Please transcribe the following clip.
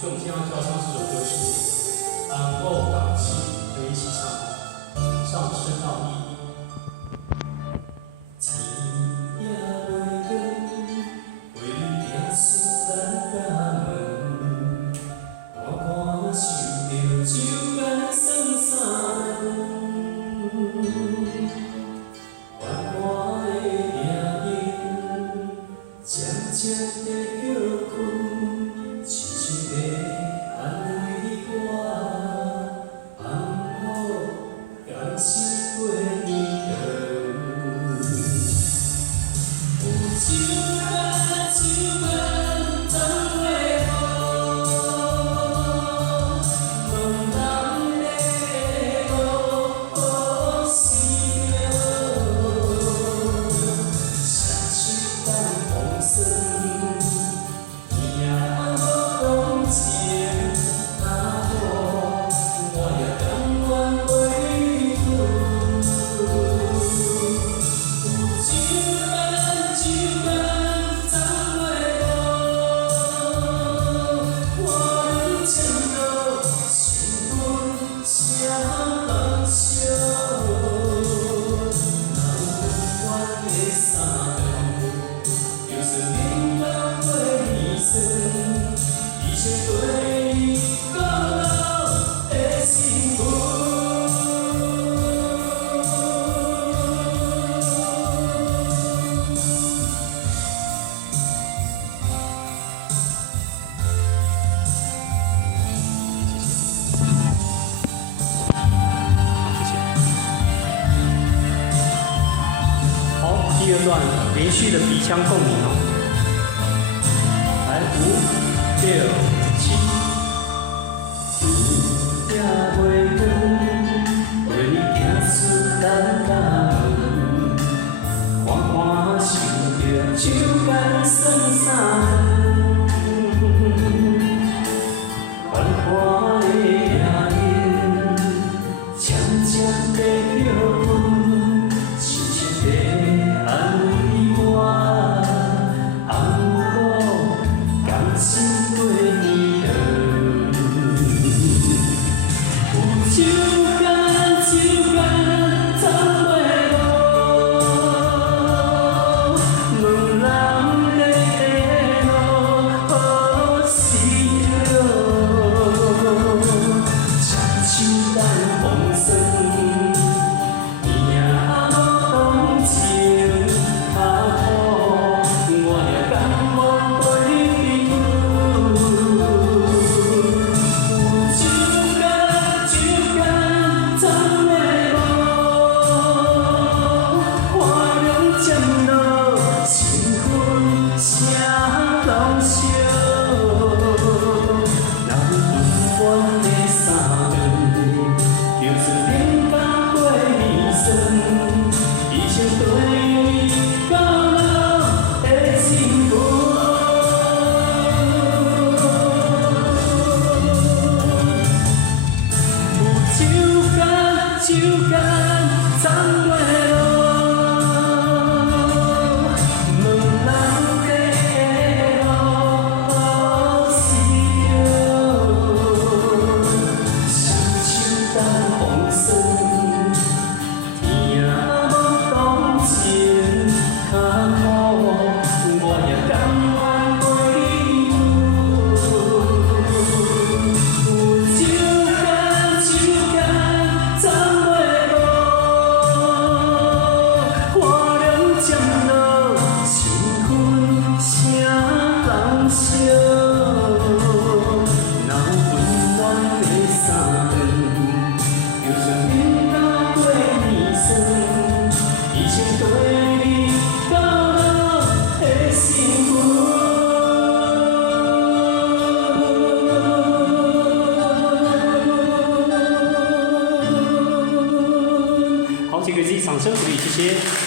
所以我们今天要教唱这首歌是《安后港西》，可以一起唱，上升到一。天也袂光，为你行出咱家门，我看想着酒干酸酸，繁华的夜莺，渐渐地摇困，痴痴地安慰我，安好甘心过年长。酒干酒干怎会好？问人的无心了，双手等风霜，天也无同情，啊好，我也甘愿为分。酒干酒干怎会好？我能牵到新婚谁人笑？若有温暖的三顿，就算冷冷过年酸，一切对你到老的幸福。好，第二段连续的鼻腔共鸣哦，来5、6、7。天也袂光，为你行出咱家门，看看想着酒干酸酸。繁华的夜莺，渐渐地摇滚，痴痴地安慰我，安好甘心过年长。酒干酒干怎会好？问人的无心了，双手等风霜，天也无同情，啊好，我也甘愿为分。酒干酒干怎会无？花容渐老，新婚谁人笑？若有温暖的三顿，就算冷甲过年酸，一切对你到老的幸福。酒干酒干怎会好？问人的无心了，双手等风霜，天也无同情，啊好，我也甘愿为分。酒干酒干怎会好？花容渐老，新婚谁人笑？若有温暖的三顿，就算冷甲过年酸，一切对你到老的幸福。好，请给自己掌声鼓励，谢谢。